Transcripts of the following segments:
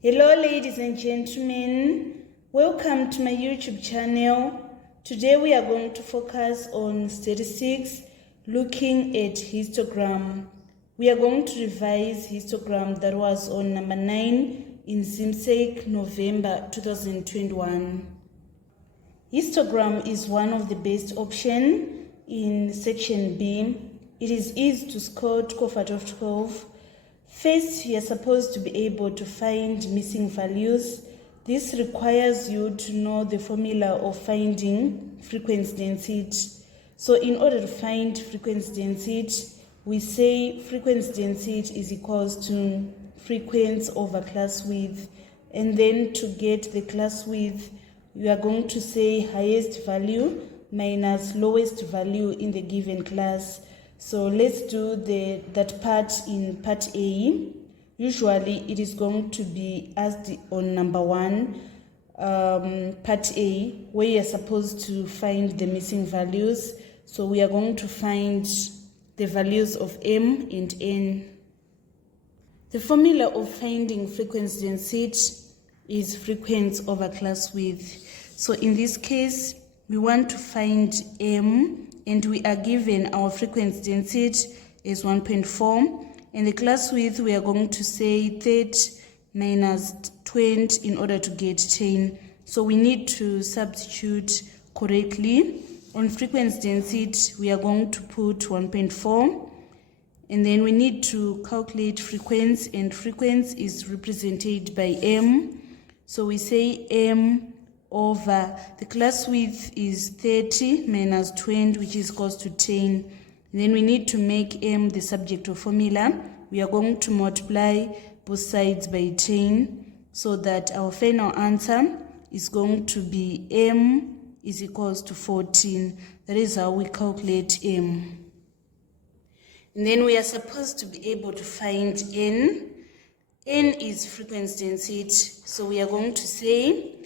Hello ladies and gentlemen, welcome to my YouTube channel. Today we are going to focus on statistics, looking at histogram. We are going to revise histogram that was on number 9 in Zimsec November 2021. Histogram is one of the best options in section B. It is easy to score 12 out of 12. First, you are supposed to be able to find missing values. This requires you to know the formula of finding frequency density. So in order to find frequency density, we say frequency density is equals to frequency over class width. And then to get the class width, you are going to say highest value minus lowest value in the given class. So let's do that part in part A. Usually it is going to be asked on number 1, part A, where you are supposed to find the missing values. So we are going to find the values of M and N. The formula of finding frequency density is frequency over class width. So in this case, we want to find M, and we are given our frequency density is 1.4, and the class width we are going to say 30 minus 20 in order to get 10. So we need to substitute correctly. On frequency density we are going to put 1.4, and then we need to calculate frequency, and frequency is represented by M. So we say M over the class width is 30 minus 20, which is equals to 10. And then we need to make M the subject of formula. We are going to multiply both sides by 10 so that our final answer is going to be M is equals to 14. That is how we calculate M. And then we are supposed to be able to find N. N is frequency density, so we are going to say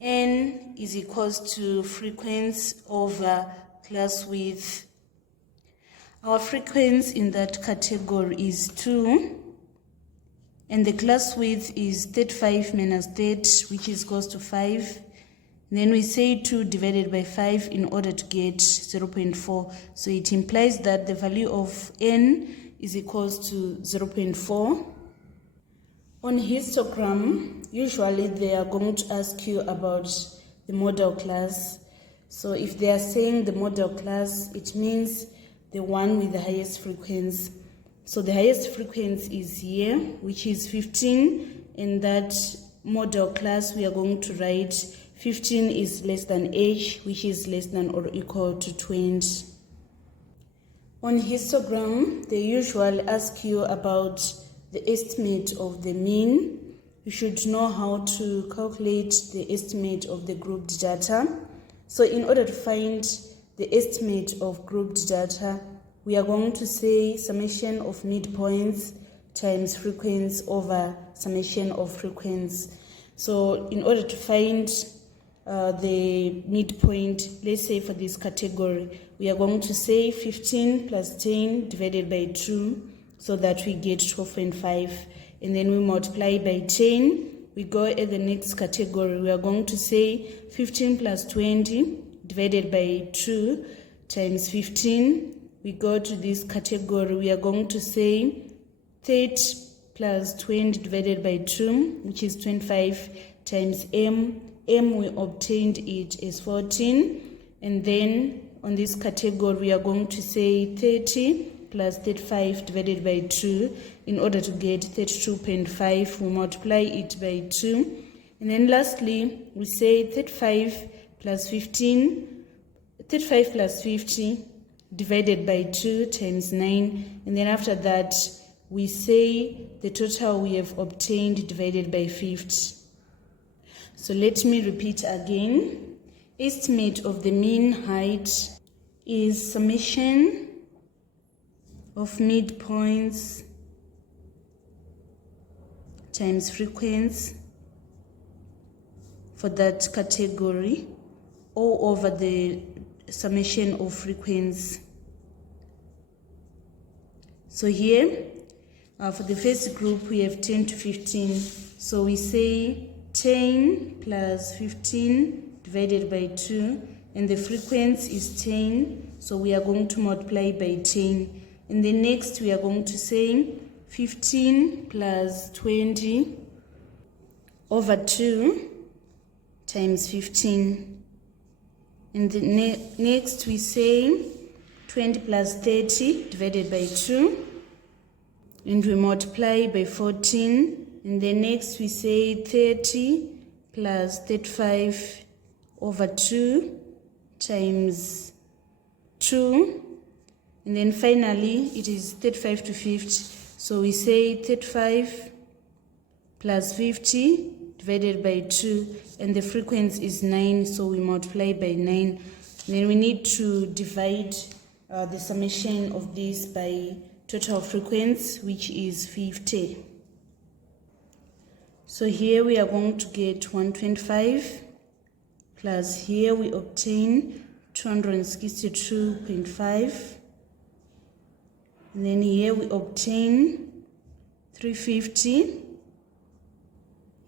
N is equals to frequency over class width. Our frequency in that category is 2, and the class width is 35 minus 30, which is equals to 5. And then we say 2 divided by 5 in order to get 0.4. So it implies that the value of N is equals to 0.4. On histogram, usually they are going to ask you about the modal class. So if they are saying the modal class, it means the one with the highest frequency. So the highest frequency is here, which is 15. In that modal class, we are going to write 15 is less than H, which is less than or equal to 20. On histogram, they usually ask you about the estimate of the mean. You should know how to calculate the estimate of the grouped data. So in order to find the estimate of grouped data, we are going to say summation of midpoints times frequency over summation of frequency. So in order to find the midpoint, let's say for this category, we are going to say 15 plus 10 divided by 2, so that we get 12.5, and then we multiply by 10. We go at the next category. We are going to say 15 plus 20 divided by 2 times 15. We go to this category. We are going to say 30 plus 20 divided by 2, which is 25, times M. M, we obtained it as 14. And then on this category, we are going to say 30 plus 35 divided by 2 in order to get 32.5. We multiply it by 2. And then lastly, we say 35 plus 50 divided by 2 times 9. And then after that, we say the total we have obtained divided by 50. So let me repeat again. Estimate of the mean height is summation of midpoints times frequency for that category, or over the summation of frequency. So here, for the first group, we have 10 to 15. So we say 10 plus 15 divided by 2, and the frequency is 10, so we are going to multiply by 10. And then next we are going to say 15 plus 20 over 2 times 15. And the next we say 20 plus 30 divided by 2, and we multiply by 14. And then next we say 30 plus 35 over 2 times 2. And then finally it is 35 to 50. So we say 35 plus 50 divided by 2, and the frequency is 9, so we multiply by 9. And then we need to divide the summation of this by total frequency, which is 50. So here we are going to get 125, plus here we obtain 262.5, and then here we obtain 350,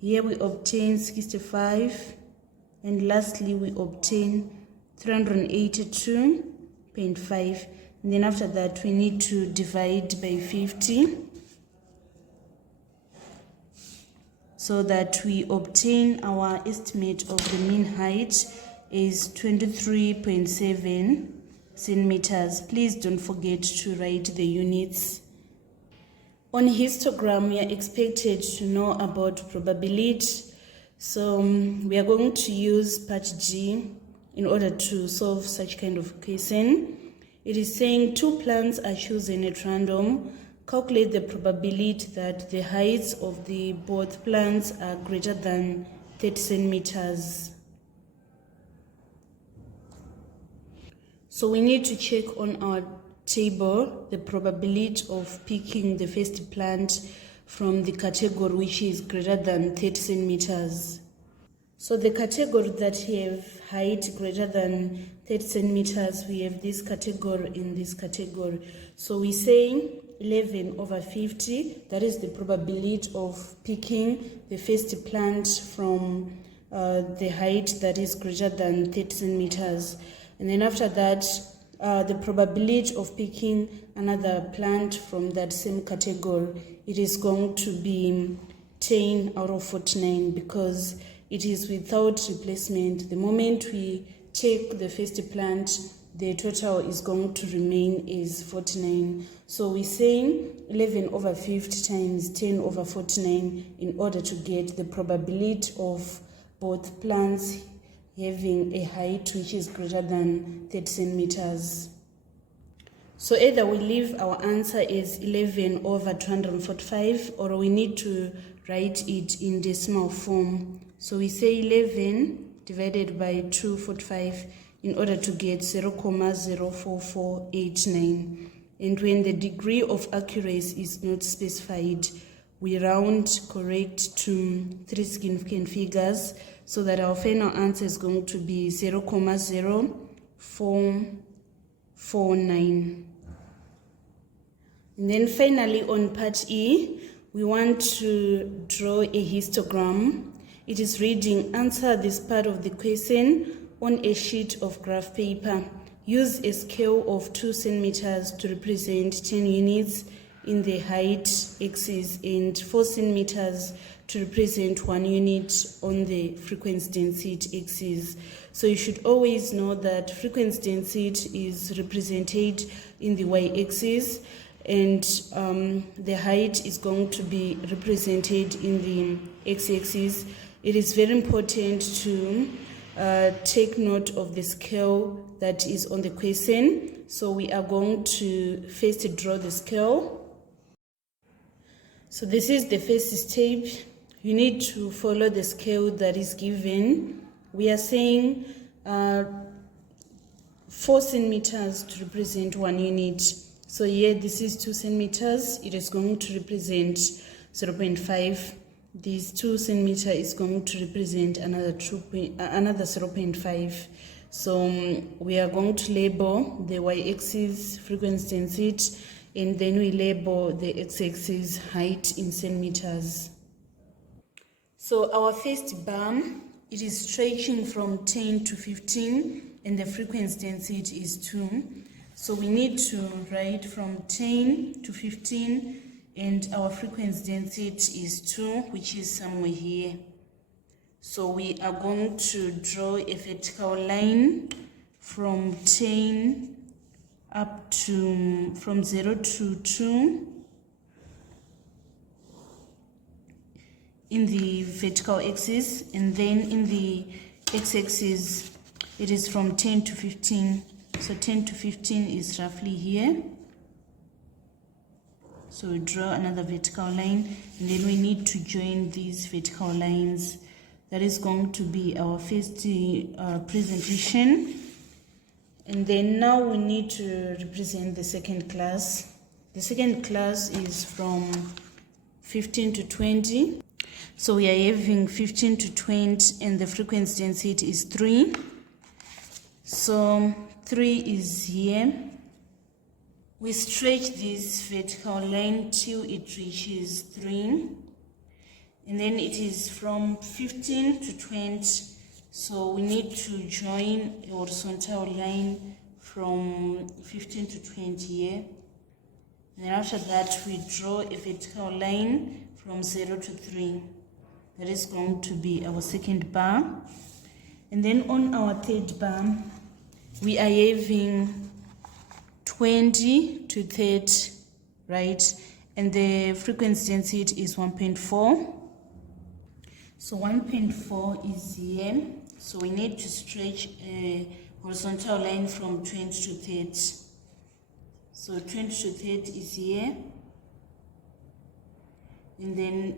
here we obtain 65, and lastly we obtain 382.5. And then after that we need to divide by 50 so that we obtain our estimate of the mean height is 23.7 centimeters. Please don't forget to write the units. On histogram, we are expected to know about probability. So we are going to use part G in order to solve such kind of question. It is saying 2 plants are chosen at random. Calculate the probability that the heights of the both plants are greater than 30 centimeters. So we need to check on our table the probability of picking the first plant from the category which is greater than 30 centimeters. So the category that have height greater than 30 centimeters, we have this category and this category. So we say 11 over 50, that is the probability of picking the first plant from the height that is greater than 30 centimeters. And then after that, the probability of picking another plant from that same category, it is going to be 10 out of 49 because it is without replacement. The moment we take the first plant, the total is going to remain is 49. So we say 11 over 50 times 10 over 49 in order to get the probability of both plants having a height which is greater than 30 centimeters. So either we leave our answer as 11 over 245 or we need to write it in decimal form. So we say 11 divided by 245 in order to get 0.04489. And when the degree of accuracy is not specified, we round correct to 3 significant figures so that our final answer is going to be 0.0449. And then finally on part E, we want to draw a histogram. It is reading, answer this part of the question on a sheet of graph paper. Use a scale of 2 centimeters to represent 10 units in the height axis and 4 centimeters to represent 1 unit on the frequency density axis. So you should always know that frequency density is represented in the y-axis and the height is going to be represented in the x-axis. It is very important to take note of the scale that is on the question. So we are going to first draw the scale. So this is the first step. You need to follow the scale that is given. We are saying 4 centimeters to represent 1 unit. So here this is 2 centimeters. It is going to represent 0.5. This 2 centimeter is going to represent another 0.5. So we are going to label the y-axis frequency density, and then we label the x-axis height in centimeters. So our first bar, it is stretching from 10 to 15 and the frequency density is 2. So we need to write from 10 to 15 and our frequency density is 2, which is somewhere here. So we are going to draw a vertical line from 10 up to, from 0 to 2 in the vertical axis, and then in the x-axis it is from 10 to 15. So 10 to 15 is roughly here. So we draw another vertical line, and then we need to join these vertical lines. That is going to be our first presentation. And then now we need to represent the second class. The second class is from 15 to 20. So we are having 15 to 20 and the frequency density is 3. So 3 is here. We stretch this vertical line till it reaches 3. And then it is from 15 to 20. So we need to join a horizontal line from 15 to 20 here. And then after that we draw a vertical line from 0 to 3. That is going to be our second bar. And then on our third bar, we are having 20 to 30, right? And the frequency density is 1.4. So 1.4 is here. So we need to stretch a horizontal line from 20 to 30. So 20 to 30 is here. And then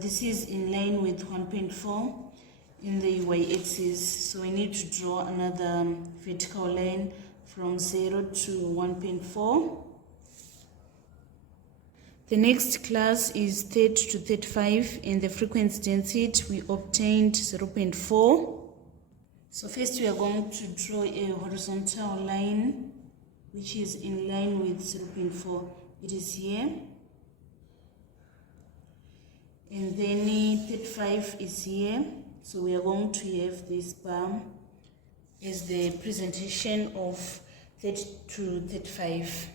this is in line with 1.4 in the y-axis. So we need to draw another vertical line from 0 to 1.4. The next class is 30 to 35, and the frequency density we obtained 0.4. So first we are going to draw a horizontal line which is in line with 0.4. It is here. And then 35 is here. So we are going to have this bar as the presentation of 30 to 35.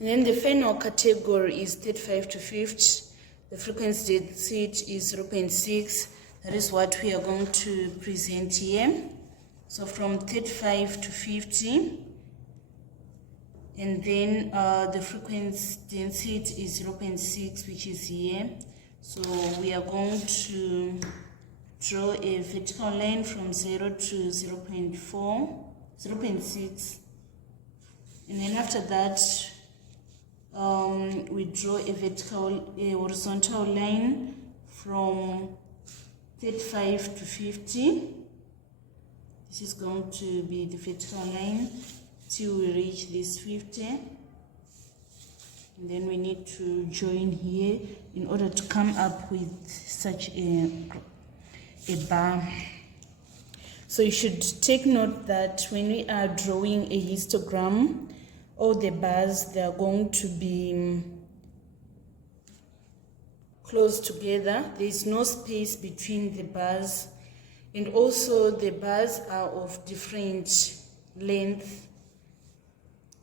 And then the final category is 35 to 50. The frequency density is 0.6. That is what we are going to present here. So from 35 to 50. And then the frequency density is 0.6, which is here. So we are going to draw a vertical line from 0 to 0.6. And then after that, we draw a horizontal line from 35 to 50. This is going to be the vertical line till we reach this 50. And then we need to join here in order to come up with such a bar. So you should take note that when we are drawing a histogram, all the bars, they are going to be close together. There is no space between the bars, and also the bars are of different length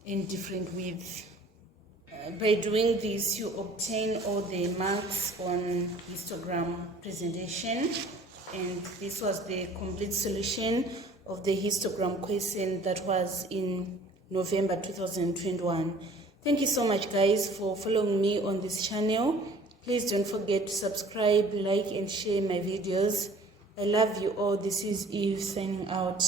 and different width. By doing this, you obtain all the marks on histogram presentation, and this was the complete solution of the histogram question that was in November 2021. Thank you so much, guys, for following me on this channel. Please don't forget to subscribe, like, and share my videos. I love you all. This is Eve signing out.